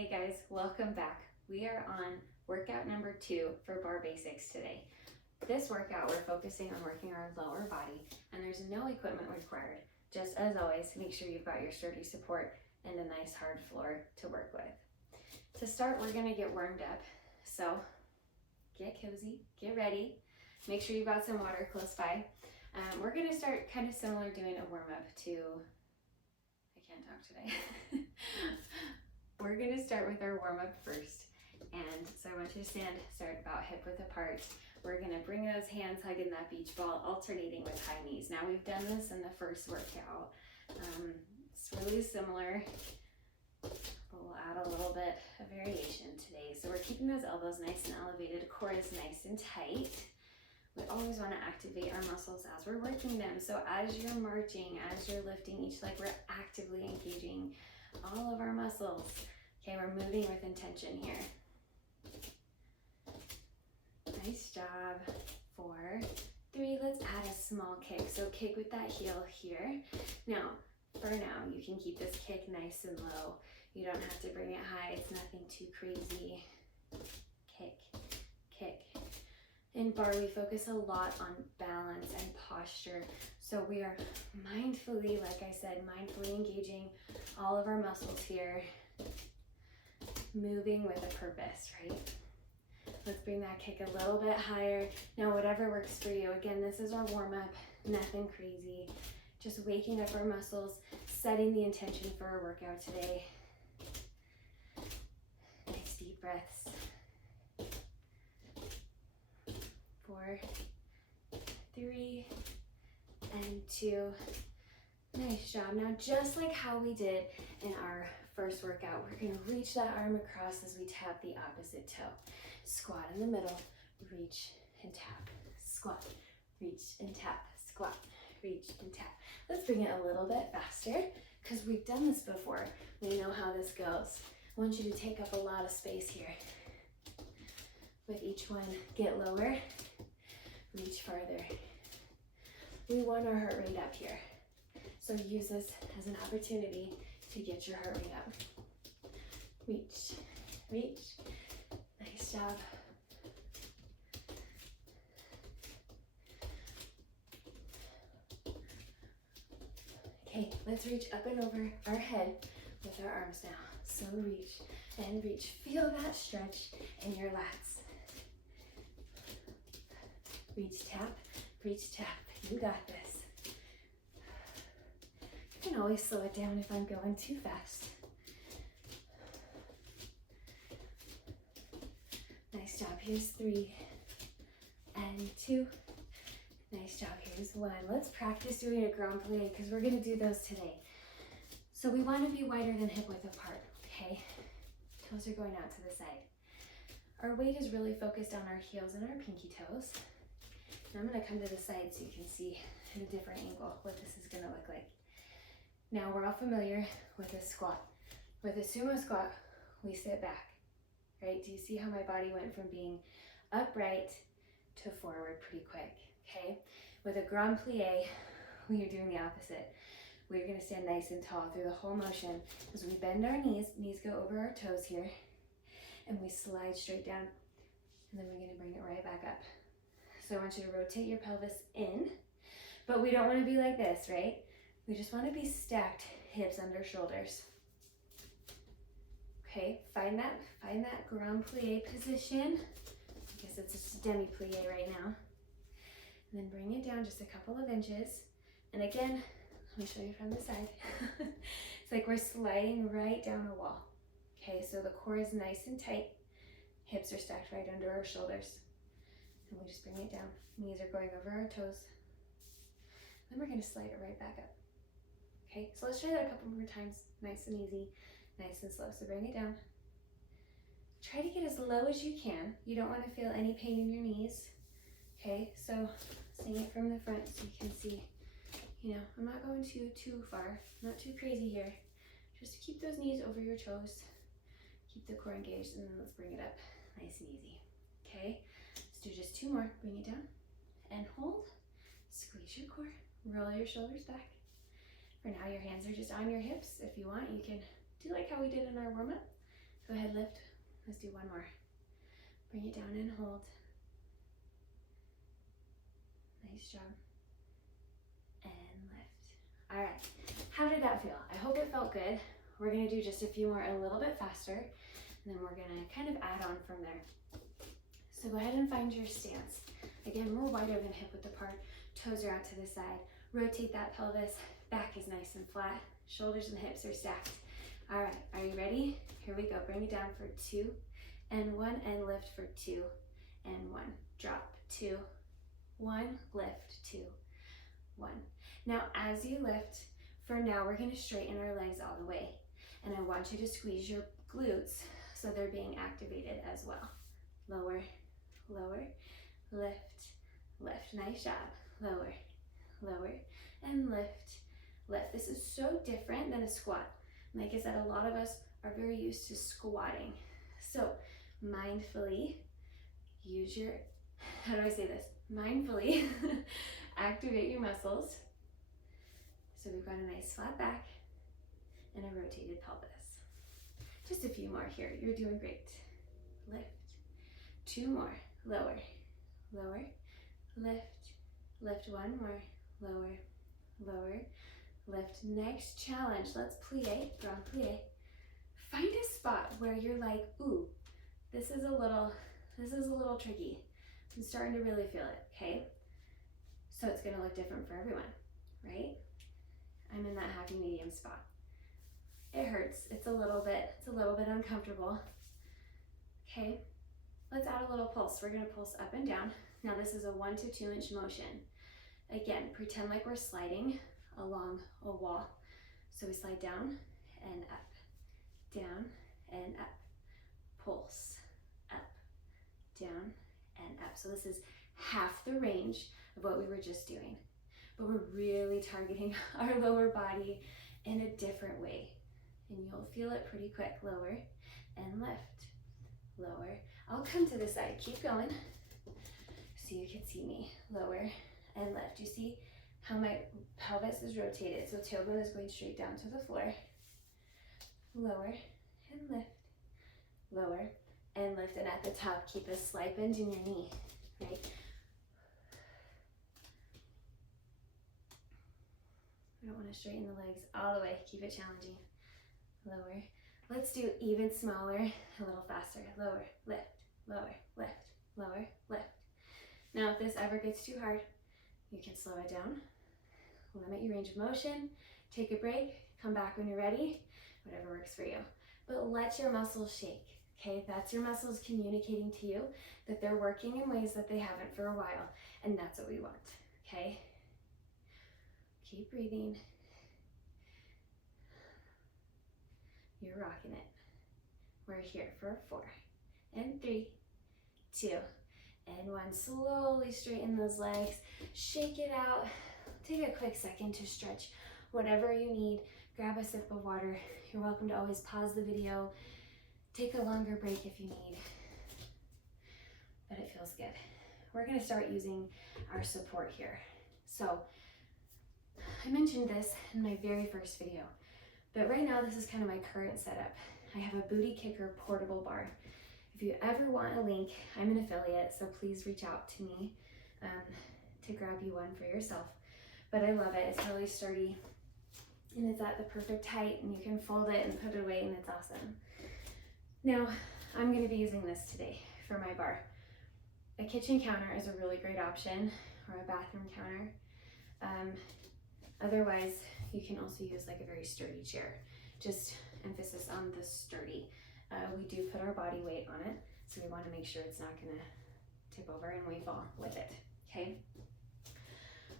Hey guys, welcome back. We are on workout number 2 for bar basics today. This workout, we're focusing on working our lower body, and there's no equipment required. Just as always, make sure you've got your sturdy support and a nice hard floor to work with. To start, we're gonna get warmed up. So get cozy, get ready. Make sure you've got some water close by. We're gonna start kind of similar doing a warm up to, I can't talk today. We're gonna start with our warm up first. And so I want you to start about hip width apart. We're gonna bring those hands hugging that beach ball, alternating with high knees. Now we've done this in the first workout. It's really similar. We'll add a little bit of variation today. So we're keeping those elbows nice and elevated, core is nice and tight. We always want to activate our muscles as we're working them. So as you're marching, as you're lifting each leg, we're actively engaging all of our muscles. Okay, we're moving with intention here. Nice job. 4, 3, let's add a small kick. So kick with that heel here. Now, for now, you can keep this kick nice and low. You don't have to bring it high, it's nothing too crazy. Kick, kick. In bar, we focus a lot on balance and posture. So we are mindfully, like I said, mindfully engaging all of our muscles here, moving with a purpose, right? Let's bring that kick a little bit higher. Now, whatever works for you. Again, this is our warm-up, nothing crazy. Just waking up our muscles, setting the intention for our workout today. Nice deep breaths. 4, 3, and 2. Nice job. Now, just like how we did in our first workout, we're going to reach that arm across as we tap the opposite toe. Squat in the middle, reach and tap. Squat, reach and tap. Squat, reach and tap. Let's bring it a little bit faster because we've done this before. We know how this goes. I want you to take up a lot of space here. With each one, get lower, reach farther. We want our heart rate up here. So use this as an opportunity to get your heart rate up. Reach, reach. Nice job. Okay, let's reach up and over our head with our arms now. So reach and reach. Feel that stretch in your lats. Reach, tap, reach, tap. You got this. You can always slow it down if I'm going too fast. Nice job. Here's 3 and 2. Nice job. Here's 1. Let's practice doing a grand plie because we're going to do those today. So we want to be wider than hip width apart, okay? Toes are going out to the side. Our weight is really focused on our heels and our pinky toes. Now I'm going to come to the side so you can see in a different angle what this is going to look like. Now we're all familiar with a squat. With a sumo squat, we sit back, right? Do you see how my body went from being upright to forward pretty quick, okay? With a grand plie, we are doing the opposite. We're gonna stand nice and tall through the whole motion as we bend our knees go over our toes here, and we slide straight down, and then we're gonna bring it right back up. So I want you to rotate your pelvis in, but we don't wanna be like this, right? We just wanna be stacked hips under shoulders. Okay, find that grand plie position. I guess it's just a demi plie right now. And then bring it down just a couple of inches. And again, let me show you from the side. It's like we're sliding right down a wall. Okay, so the core is nice and tight. Hips are stacked right under our shoulders. And we just bring it down. Knees are going over our toes. Then we're gonna slide it right back up. Okay, so let's try that a couple more times. Nice and easy, nice and slow. So bring it down. Try to get as low as you can. You don't want to feel any pain in your knees. Okay, so seeing it from the front so you can see, you know, I'm not going too far, not too crazy here. Just keep those knees over your toes. Keep the core engaged, and then let's bring it up nice and easy. Okay, let's do just 2 more. Bring it down and hold. Squeeze your core, roll your shoulders back. For now, your hands are just on your hips. If you want, you can do like how we did in our warm-up. Go ahead, lift. Let's do one more. Bring it down and hold. Nice job. And lift. All right, how did that feel? I hope it felt good. We're gonna do just a few more a little bit faster, and then we're gonna kind of add on from there. So go ahead and find your stance. Again, more wider than hip width apart. Toes are out to the side. Rotate that pelvis. Back is nice and flat. Shoulders and hips are stacked. All right, are you ready? Here we go. Bring it down for 2 and 1, and lift for 2 and 1. Drop, 2, 1, lift, 2, 1. Now, as you lift, for now, we're gonna straighten our legs all the way. And I want you to squeeze your glutes so they're being activated as well. Lower, lower, lift, lift. Nice job. Lower, lower, and lift, lift. This is so different than a squat. Like I said, a lot of us are very used to squatting. So mindfully use your, how do I say this? Mindfully activate your muscles. So we've got a nice flat back and a rotated pelvis. Just a few more here. You're doing great. Lift. 2 more. Lower, lower, lift, lift. 1 more. Lower, lower, lift. Next challenge. Let's plie, grand plie. Find a spot where you're like, ooh, this is a little tricky. I'm starting to really feel it, okay? So it's gonna look different for everyone, right? I'm in that happy medium spot. It hurts, it's a little bit uncomfortable. Okay, let's add a little pulse. We're gonna pulse up and down. Now this is a 1 to 2 inch motion. Again, pretend like we're sliding along a wall. So we slide down and up, down and up. Pulse, up, down and up. So this is half the range of what we were just doing, but we're really targeting our lower body in a different way. And you'll feel it pretty quick. Lower and lift, lower. I'll come to the side, keep going so you can see me. Lower and lift. You see how my pelvis is rotated, so tailbone is going straight down to the floor. Lower and lift, lower and lift. And at the top, keep a slight bend in your knee, right? We don't want to straighten the legs all the way. Keep it challenging. Lower. Let's do even smaller, a little faster. Lower, lift, lower, lift, lower, lift. Now, if this ever gets too hard, you can slow it down. Limit your range of motion. Take a break. Come back when you're ready. Whatever works for you. But let your muscles shake. Okay, that's your muscles communicating to you that they're working in ways that they haven't for a while. And that's what we want. Okay? Keep breathing. You're rocking it. We're here for 4 and 3, 2 and 1. Slowly straighten those legs. Shake it out. Take a quick second to stretch whatever you need. Grab a sip of water. You're welcome to always pause the video. Take a longer break if you need. But it feels good. We're going to start using our support here. So I mentioned this in my very first video, but right now this is kind of my current setup. I have a booty kicker portable bar. If you ever want a link, I'm an affiliate, so please reach out to me to grab you one for yourself. But I love it. It's really sturdy and it's at the perfect height, and you can fold it and put it away, and it's awesome. Now, I'm going to be using this today for my bar. A kitchen counter is a really great option, or a bathroom counter. Otherwise, you can also use like a very sturdy chair. Just emphasis on the sturdy. We do put our body weight on it, so we want to make sure it's not going to tip over and we fall with it, okay?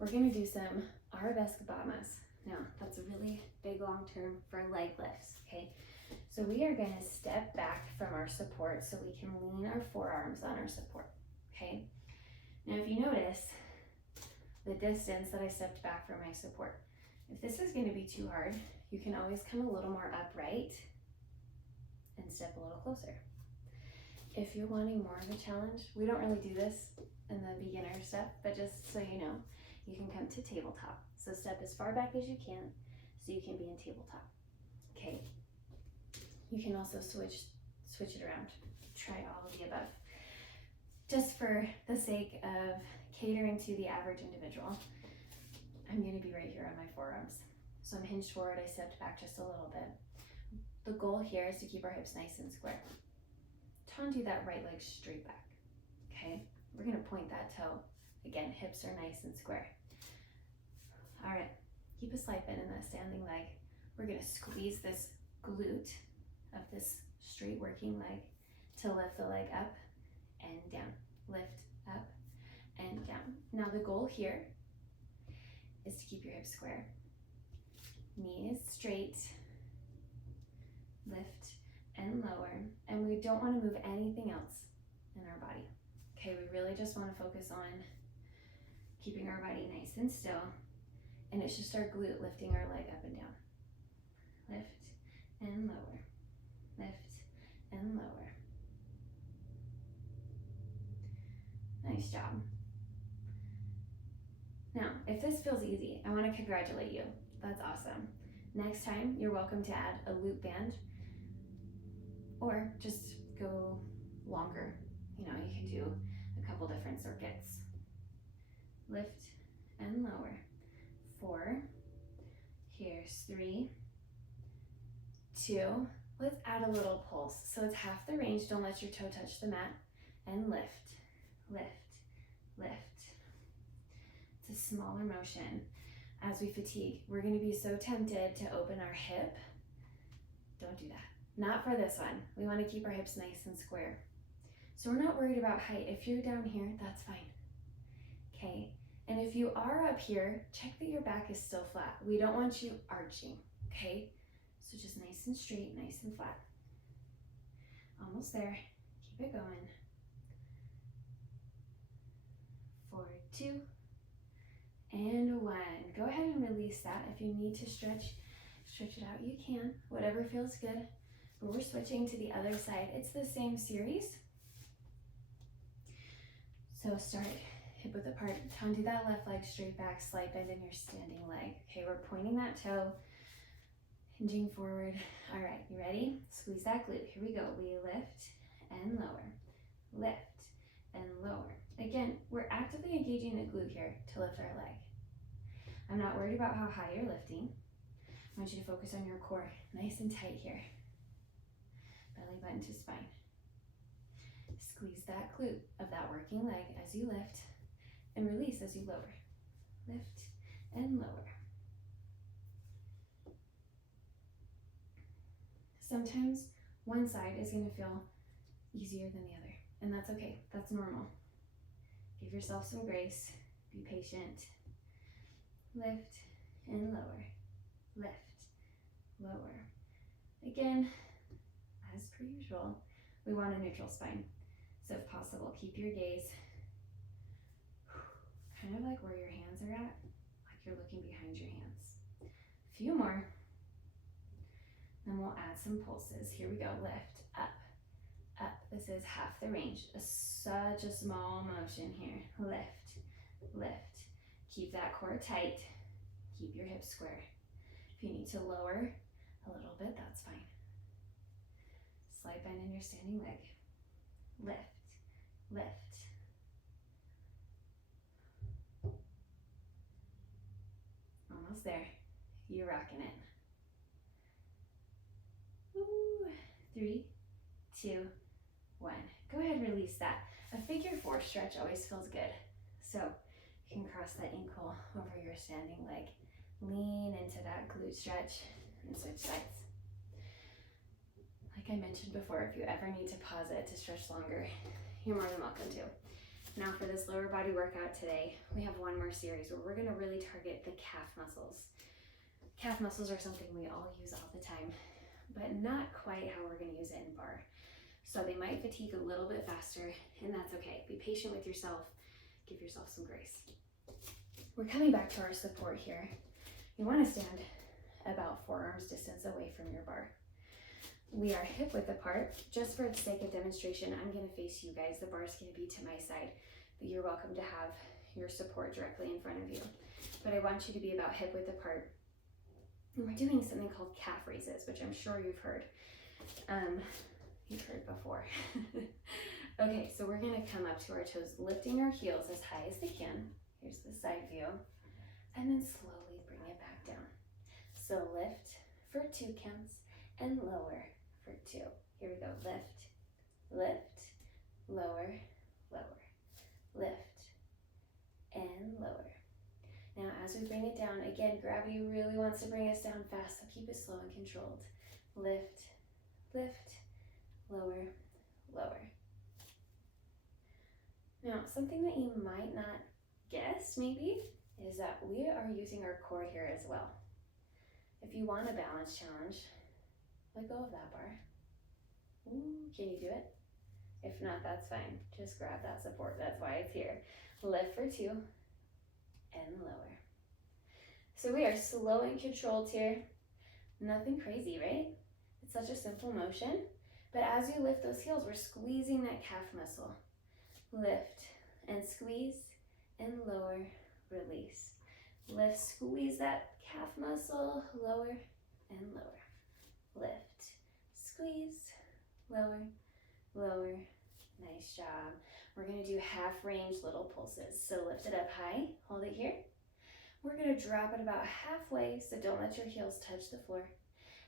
We're going to do some arabesque bamas. Now, that's a really big long term for leg lifts, okay? So we are going to step back from our support so we can lean our forearms on our support, okay? Now, if you notice the distance that I stepped back from my support, if this is going to be too hard, you can always come a little more upright and step a little closer. If you're wanting more of a challenge, we don't really do this in the beginner stuff, but just so you know, you can come to tabletop. So step as far back as you can so you can be in tabletop, okay? You can also switch switch it around. Try all of the above. Just for the sake of catering to the average individual, I'm gonna be right here on my forearms. So I'm hinged forward, I stepped back just a little bit. The goal here is to keep our hips nice and square. Undo that right leg straight back, okay? We're gonna point that toe. Again, hips are nice and square. All right, keep a slight bend in that standing leg. We're gonna squeeze this glute of this straight working leg to lift the leg up and down. Lift up and down. Now the goal here is to keep your hips square. Knees straight, lift and lower, and we don't want to move anything else in our body. Okay, we really just want to focus on keeping our body nice and still, and it's just our glute lifting our leg up and down. Lift and lower, lift and lower. Nice job. Now, if this feels easy, I want to congratulate you. That's awesome. Next time, you're welcome to add a loop band or just go longer. You know, you can do a couple different circuits. Lift and lower. 4. Here's 3, 2. Let's add a little pulse. So it's half the range. Don't let your toe touch the mat. And lift, lift, lift. It's a smaller motion. As we fatigue, we're going to be so tempted to open our hip. Don't do that. Not for this one. We want to keep our hips nice and square. So we're not worried about height. If you're down here, that's fine. Okay? And if you are up here, check that your back is still flat. We don't want you arching, okay? So just nice and straight, nice and flat. Almost there. Keep it going. 4, 2, and 1. Go ahead and release that. If you need to stretch it out, you can. Whatever feels good. But we're switching to the other side. It's the same series. So start hip width apart. Undo that left leg straight back, slight bend in your standing leg. Okay, we're pointing that toe, hinging forward. All right, you ready? Squeeze that glute. Here we go. We lift and lower, lift and lower. Again, we're actively engaging the glute here to lift our leg. I'm not worried about how high you're lifting. I want you to focus on your core, nice and tight here. Belly button to spine. Squeeze that glute of that working leg as you lift and release as you lower. Lift and lower. Sometimes one side is going to feel easier than the other, and that's okay. That's normal. Give yourself some grace. Be patient. Lift and lower. Lift, lower. Again, as per usual, we want a neutral spine. So if possible, keep your gaze kind of like where your hands are at, like you're looking behind your hands. A few more. Then we'll add some pulses. Here we go. Lift, up, up. This is half the range. Such a small motion here. Lift, lift. Keep that core tight. Keep your hips square. If you need to lower a little bit, that's fine. Slight bend in your standing leg. Lift, lift. Almost there. You're rocking it. Woo. 3, 2, 1. Go ahead and release that. A figure 4 stretch always feels good. So you can cross that ankle over your standing leg. Lean into that glute stretch and switch sides. Like I mentioned before, if you ever need to pause it to stretch longer, you're more than welcome to. Now for this lower body workout today, we have one more series where we're gonna really target the calf muscles. Calf muscles are something we all use all the time, but not quite how we're gonna use it in bar. So they might fatigue a little bit faster, and that's okay. Be patient with yourself. Give yourself some grace. We're coming back to our support here. You wanna stand about forearms distance away from your bar. We are hip width apart. Just for the sake of demonstration, I'm gonna face you guys. The bar's gonna be to my side, but you're welcome to have your support directly in front of you. But I want you to be about hip width apart. And we're doing something called calf raises, which I'm sure you've heard. you've heard before. Okay, so we're gonna come up to our toes, lifting our heels as high as they can. Here's the side view. And then slowly bring it back down. So lift for 2 counts and lower for 2. Here we go, lift, lift, lower, lower, lift, and lower. Now as we bring it down, again, gravity really wants to bring us down fast, so keep it slow and controlled. Lift, lift, lower, lower. Now, something that you might not guess maybe is that we are using our core here as well. If you want a balance challenge, let go of that bar. Ooh, can you do it? If not, that's fine. Just grab that support. That's why it's here. Lift for 2 and lower. So we are slow and controlled here. Nothing crazy, right? It's such a simple motion. But as you lift those heels, we're squeezing that calf muscle. Lift and squeeze and lower, release. Lift, squeeze that calf muscle, lower and lower. Lift, squeeze, lower, lower. Nice job. We're gonna do half range little pulses. So lift it up high, hold it here. We're gonna drop it about halfway, so don't let your heels touch the floor,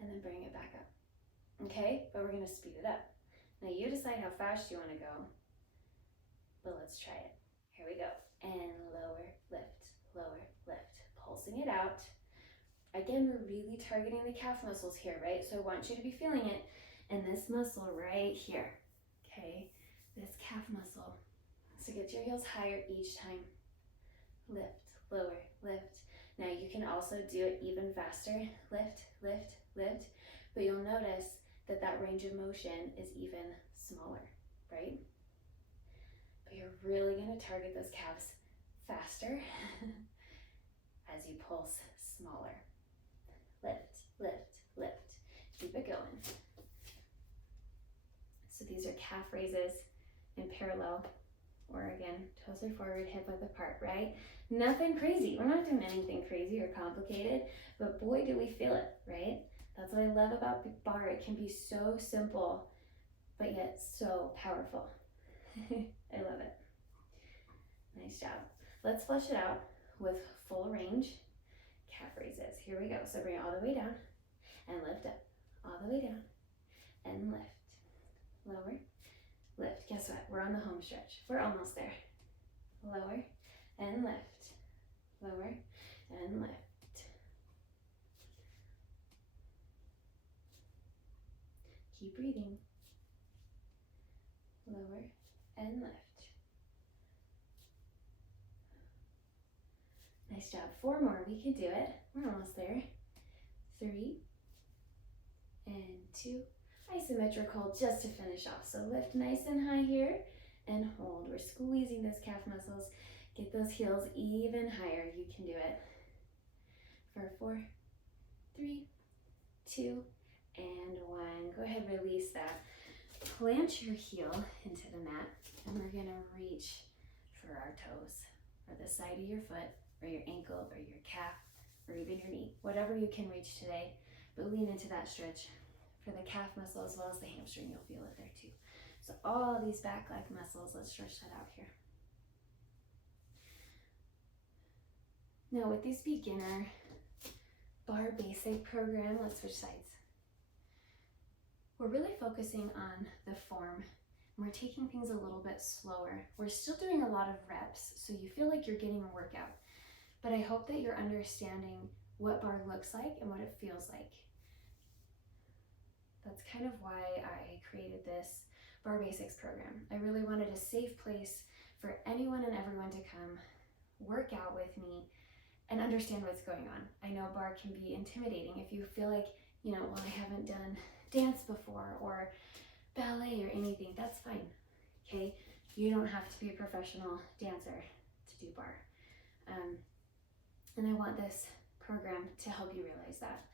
and then bring it back up. Okay, but we're gonna speed it up. Now you decide how fast you wanna go, but let's try it. Here we go. And lower, lift, lower, lift. Pulsing it out. Again, we're really targeting the calf muscles here, right? So I want you to be feeling it in this muscle right here, okay? This calf muscle. So get your heels higher each time. Lift, lower, lift. Now you can also do it even faster. Lift, lift, lift. But you'll notice that that range of motion is even smaller, right? But you're really gonna target those calves faster as you pulse smaller. Lift, lift, lift. Keep it going. So these are calf raises in parallel, or again, toes are forward, hip width apart, right? Nothing crazy. We're not doing anything crazy or complicated, but boy, do we feel it, right? That's what I love about bar. It can be so simple, but yet so powerful. I love it. Nice job. Let's flush it out with full range calf raises. Here we go. So bring it all the way down and lift up. All the way down and lift. Lower, lift. Guess what? We're on the home stretch. We're almost there. Lower and lift. Lower and lift. Keep breathing. Lower and lift. Nice job. 4 more. We can do it. We're almost there. 3 and 2. Isometric hold just to finish off. So lift nice and high here and hold. We're squeezing those calf muscles. Get those heels even higher. You can do it. For 4, 3, 2, and 1. Go ahead, release that. Plant your heel into the mat, and we're gonna reach for our toes, or the side of your foot, or your ankle, or your calf, or even your knee. Whatever you can reach today, but lean into that stretch. For the calf muscle as well as the hamstring, you'll feel it there too. So all these back leg muscles, let's stretch that out here. Now with this beginner bar basic program, let's switch sides. We're really focusing on the form, and we're taking things a little bit slower. We're still doing a lot of reps, so you feel like you're getting a workout, but I hope that you're understanding what bar looks like and what it feels like. That's kind of why I created this Bar Basics program. I really wanted a safe place for anyone and everyone to come work out with me and understand what's going on. I know bar can be intimidating if you feel like, well, I haven't done dance before or ballet or anything. That's fine, okay? You don't have to be a professional dancer to do bar. And I want this program to help you realize that.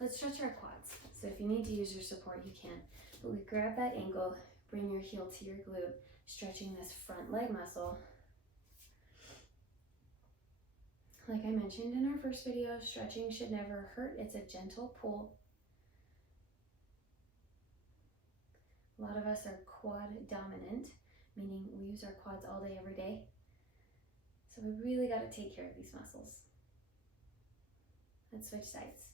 Let's stretch our quads. So if you need to use your support, you can. But we grab that ankle, bring your heel to your glute, stretching this front leg muscle. Like I mentioned in our first video, stretching should never hurt. It's a gentle pull. A lot of us are quad dominant, meaning we use our quads all day, every day. So we really got to take care of these muscles. Let's switch sides.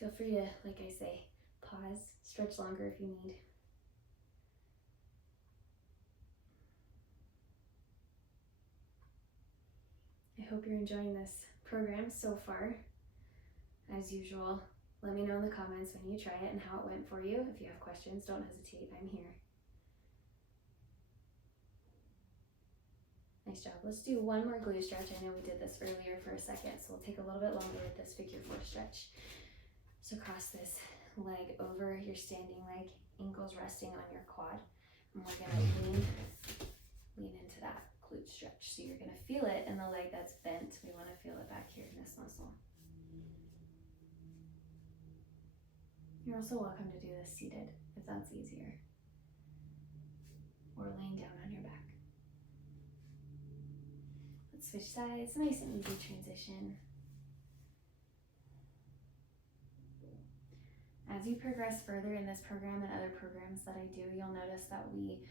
Feel free to, like I say, pause, stretch longer if you need. I hope you're enjoying this program so far. As usual, let me know in the comments when you try it and how it went for you. If you have questions, don't hesitate, I'm here. Nice job. Let's do one more glute stretch. I know we did this earlier for a second, so we'll take a little bit longer with this figure 4 stretch. So cross this leg over your standing leg, ankles resting on your quad, and we're gonna lean into that glute stretch. So you're gonna feel it in the leg that's bent. We wanna feel it back here in this muscle. You're also welcome to do this seated if that's easier, or laying down on your back. Let's switch sides, nice and easy transition. As you progress further in this program and other programs that I do, you'll notice that we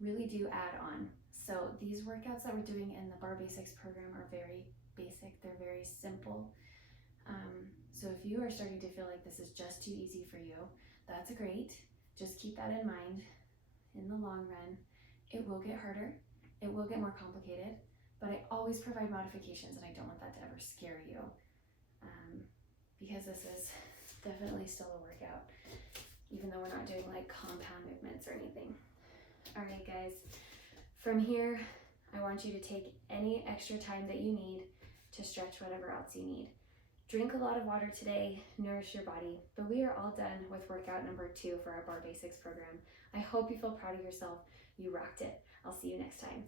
really do add on. So these workouts that we're doing in the Barre Basics program are very basic, they're very simple. So if you are starting to feel like this is just too easy for you, that's great. Just keep that in mind. In the long run, it will get harder, it will get more complicated, but I always provide modifications and I don't want that to ever scare you, because this is definitely still a workout, even though we're not doing like compound movements or anything. All right, guys, from here, I want you to take any extra time that you need to stretch whatever else you need. Drink a lot of water today, nourish your body, but we are all done with workout number 2 for our Barre Basics program. I hope you feel proud of yourself. You rocked it. I'll see you next time.